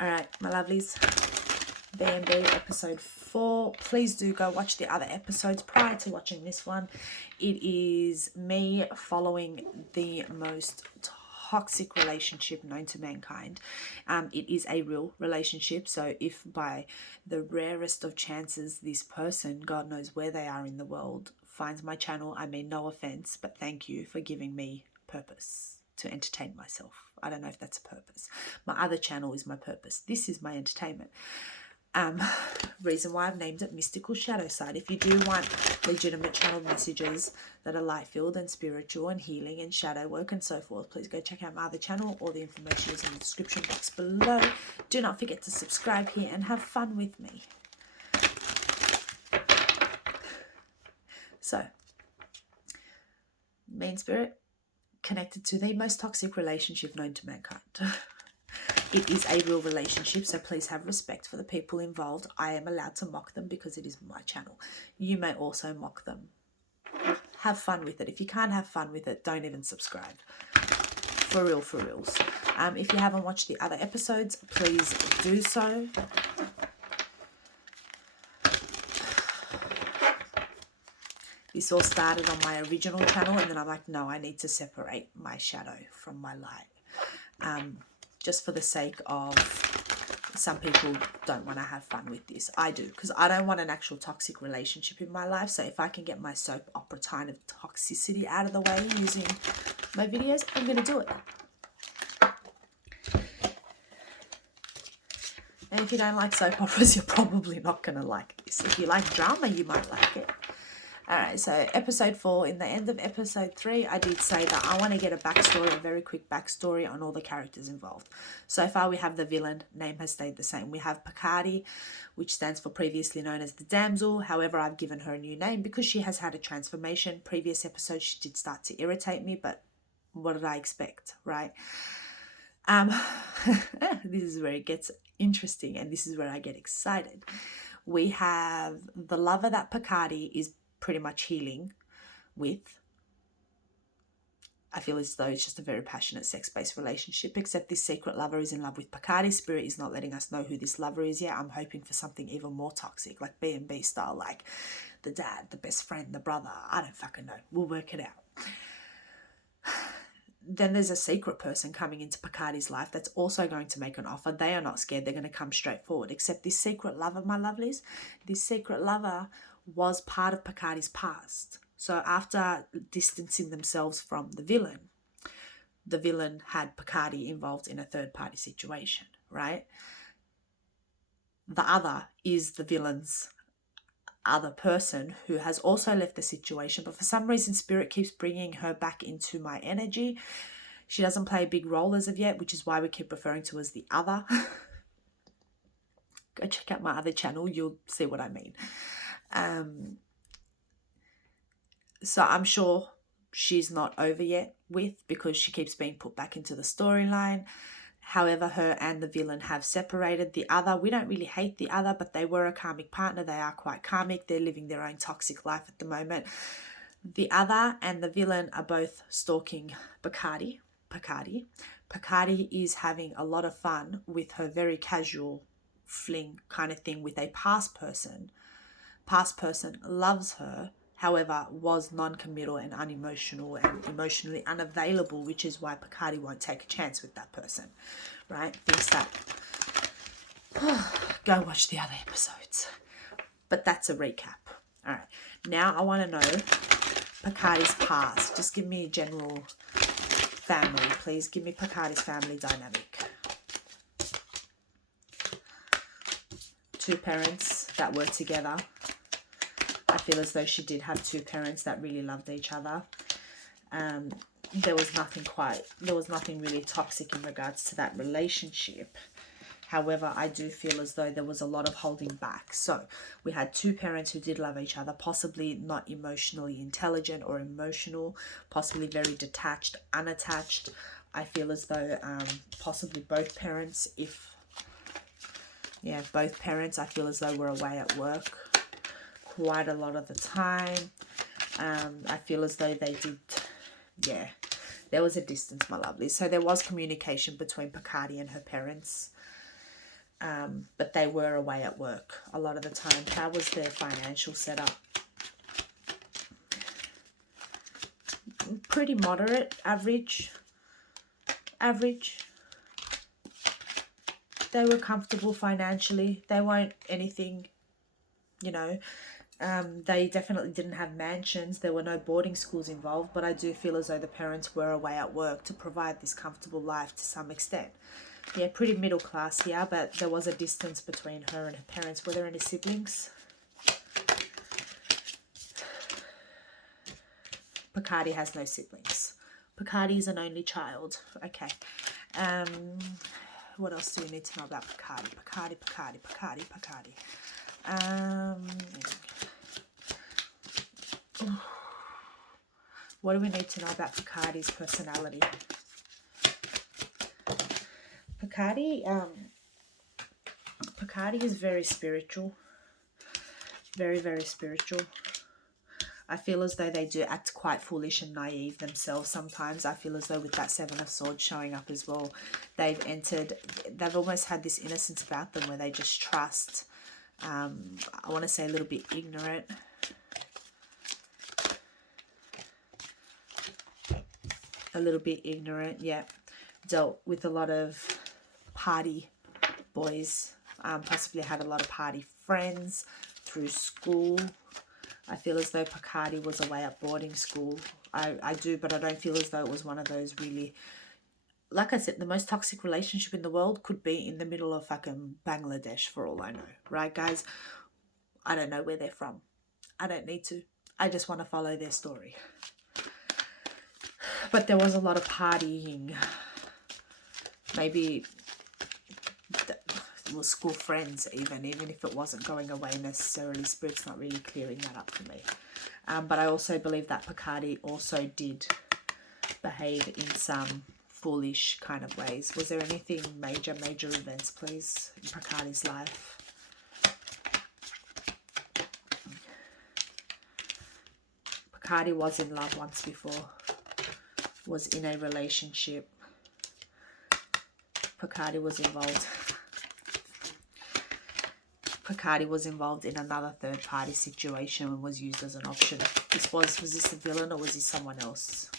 All right, my lovelies. B&B episode 4. Please do go watch the other episodes prior to watching this one. It is me following the most toxic relationship known to mankind. It is a real relationship, so if by the rarest of chances this person, God knows where they are in the world, finds my channel, I mean no offense, but thank you for giving me purpose to entertain myself. I don't know if that's a purpose. My other channel is my purpose. This is my entertainment. Reason why I've named it Mystical Shadow Side. If you do want legitimate channeled messages that are light-filled and spiritual and healing and shadow work and so forth, please go check out my other channel. All the information is in the description box below. Do not forget to subscribe here and have fun with me. So, mean spirit connected to the most toxic relationship known to mankind. It is a real relationship, so please have respect for the people involved. I am allowed to mock them because it is my channel. You may also mock them. Have fun with it. If you can't have fun with it, don't even subscribe. For real, for reals. If you haven't watched the other episodes, please do so. This all started on my original channel, and then I'm like, no, I need to separate my shadow from my light. Just for the sake of some people don't want to have fun with this. I do, because I don't want an actual toxic relationship in my life. So if I can get my soap opera kind of toxicity out of the way using my videos, I'm going to do it. And if you don't like soap operas, you're probably not going to like this. If you like drama, you might like it. Alright, so episode 4, in the end of episode 3, I did say that I want to get a backstory, a very quick backstory on all the characters involved. So far we have the villain, name has stayed the same. We have Picardy, which stands for previously known as the damsel. However, I've given her a new name because she has had a transformation. Previous episodes she did start to irritate me, but what did I expect, right? This is where it gets interesting, and this is where I get excited. We have the lover that Picardy is pretty much healing with. I feel as though it's just a very passionate sex-based relationship, except this secret lover is in love with Picardy. Spirit is not letting us know who this lover is yet. I'm hoping for something even more toxic, like B&B style, like the dad, the best friend, the brother. I don't fucking know. We'll work it out. Then there's a secret person coming into Picardy's life that's also going to make an offer. They are not scared. They're going to come straight forward. Except this secret lover, my lovelies, this secret lover was part of Picardy's past. So after distancing themselves from the villain had Picardy involved in a third-party situation, right? The other is the villain's other person who has also left the situation, but for some reason Spirit keeps bringing her back into my energy. She doesn't play a big role as of yet, which is why we keep referring to her as the other. Go check out my other channel, you'll see what I mean. So I'm sure she's not over yet with, because she keeps being put back into the storyline. However, her and the villain have separated. The other, we don't really hate the other, but they were a karmic partner. They are quite karmic. They're living their own toxic life at the moment. The other and the villain are both stalking Picardy. Picardy is having a lot of fun with her very casual fling kind of thing with a past person. Past person loves her, however, was non-committal and unemotional and emotionally unavailable, which is why Picardy won't take a chance with that person, right? Thinks that, go watch the other episodes. But that's a recap. All right, now I want to know Picardy's past. Just give me a general family, please. Give me Picardy's family dynamic. Two parents that were together. I feel as though she did have two parents that really loved each other. There was nothing really toxic in regards to that relationship. However, I do feel as though there was a lot of holding back. So we had two parents who did love each other, possibly not emotionally intelligent or emotional, possibly very detached, unattached. I feel as though possibly both parents, both parents, I feel as though were away at work quite a lot of the time. I feel as though they did, there was a distance, my lovely. So there was communication between Picardy and her parents. but they were away at work a lot of the time. How was their financial setup? Pretty moderate, average. They were comfortable financially. They weren't anything, you know, they definitely didn't have mansions. There were no boarding schools involved, but I do feel as though the parents were away at work to provide this comfortable life to some extent. Yeah, pretty middle class here, but there was a distance between her and her parents. Were there any siblings? Picardy has no siblings. Picardy is an only child. Okay. What else do we need to know about Picardy? Picardy. What do we need to know about Picardy's personality? Picardy is very spiritual. Very, very spiritual. I feel as though they do act quite foolish and naive themselves sometimes. I feel as though with that Seven of Swords showing up as well, they've almost had this innocence about them where they just trust. I want to say a little bit ignorant. Yeah. Dealt with a lot of party boys. Possibly had a lot of party friends through school. I feel as though Picardy was away at boarding school. I do, but I don't feel as though it was one of those really... Like I said, the most toxic relationship in the world could be in the middle of fucking Bangladesh for all I know. Right, guys? I don't know where they're from. I don't need to. I just want to follow their story. But there was a lot of partying. Maybe... well, school friends even if it wasn't going away necessarily. Spirit's not really clearing that up for me. But I also believe that Picardy also did behave in some foolish kind of ways. Was there anything major events, please, in Picardy's life? Picardy was in love once before. Was in a relationship. Picardy was involved. Picardy was involved in another third-party situation and was used as an option. Was this a villain or was he someone else?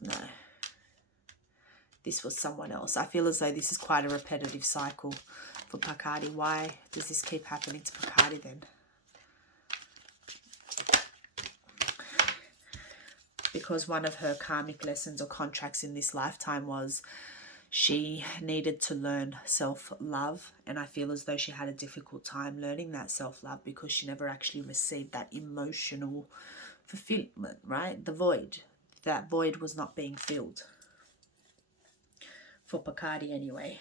No. This was someone else. I feel as though this is quite a repetitive cycle for Picardy. Why does this keep happening to Picardy then? Because one of her karmic lessons or contracts in this lifetime was she needed to learn self-love, and I feel as though she had a difficult time learning that self-love because she never actually received that emotional fulfillment, right? The void. That void was not being filled. For Picardy anyway.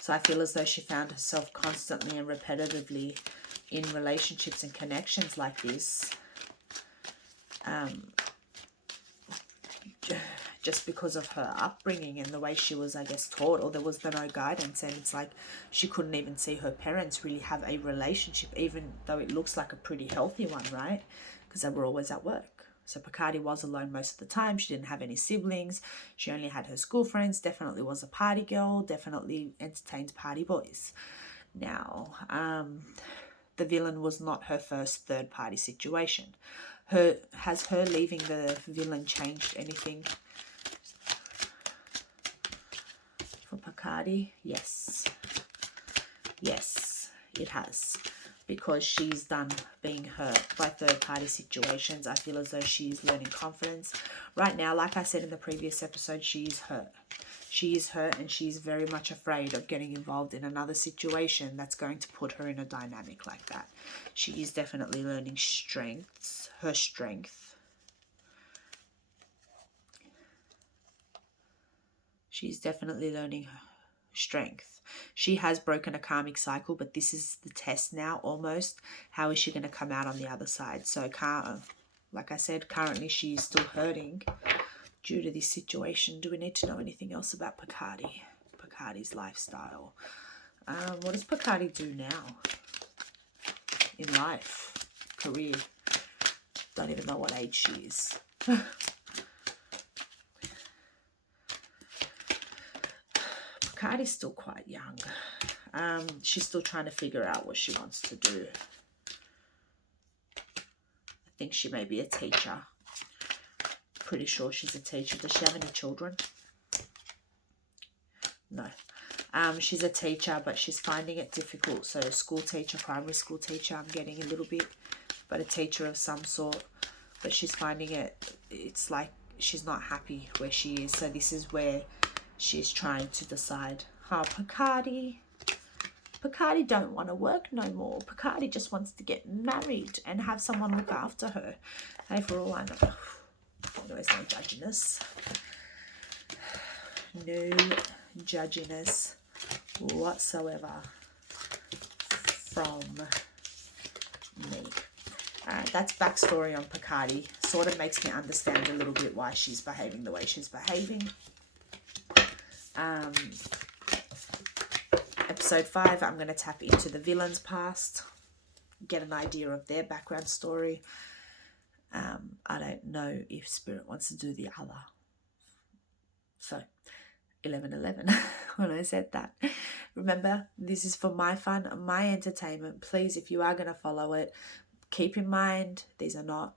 So I feel as though she found herself constantly and repetitively in relationships and connections like this. Just because of her upbringing and the way she was, I guess, taught, or there was no guidance, and it's like she couldn't even see her parents really have a relationship, even though it looks like a pretty healthy one, right? Because they were always at work. So Picardy was alone most of the time. She didn't have any siblings. She only had her school friends. Definitely was a party girl. Definitely entertained party boys. Now, the villain was not her first third-party situation. Has her leaving the villain changed anything for Picardy? Yes. Yes, it has. Because she's done being hurt by third-party situations. I feel as though she's learning confidence. Right now, like I said in the previous episode, she is hurt. She is hurt and she's very much afraid of getting involved in another situation that's going to put her in a dynamic like that. She is definitely learning her strength. She's definitely learning her strength. She has broken a karmic cycle, but this is the test now almost. How is she going to come out on the other side? So, like I said, currently she's still hurting due to this situation. Do we need to know anything else about Picardy? Picardy's lifestyle. What does Picardy do now in life? Career. Don't even know what age she is. Bacardi's still quite young. She's still trying to figure out what she wants to do. I think she may be a teacher. Pretty sure she's a teacher. Does she have any children? No. She's a teacher, but she's finding it difficult. So school teacher, primary school teacher, I'm getting a little bit, but a teacher of some sort. But she's finding it's like she's not happy where she is. So this is where she's trying to decide. Bacardi don't want to work no more. Bacardi just wants to get married and have someone look after her. Hey, for all I know. Anyways, no judginess. No judginess whatsoever from me. Alright, that's backstory on Bacardi. Sort of makes me understand a little bit why she's behaving the way she's behaving. Episode 5, I'm going to tap into the villain's past, get an idea of their background story. I don't know if Spirit wants to do the other. So, 11:11 when I said that. Remember, this is for my fun, my entertainment. Please, if you are going to follow it, keep in mind, these are not...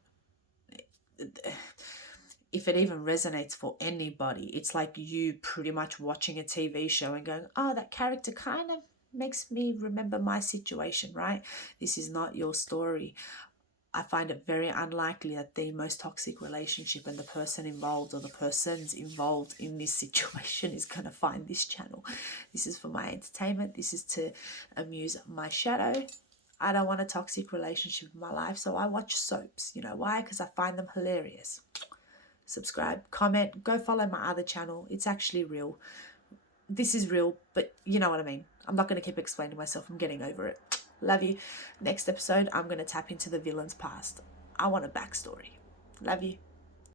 If it even resonates for anybody, it's like you pretty much watching a TV show and going, oh, that character kind of makes me remember my situation, right? This is not your story. I find it very unlikely that the most toxic relationship and the person involved or the persons involved in this situation is going to find this channel. This is for my entertainment. This is to amuse my shadow. I don't want a toxic relationship in my life, so I watch soaps. You know why? Because I find them hilarious. Subscribe, comment, go follow my other channel. It's actually real. This is real, but you know what I mean. I'm not going to keep explaining myself. I'm getting over it. Love you. Next episode, I'm going to tap into the villain's past. I want a backstory. Love you.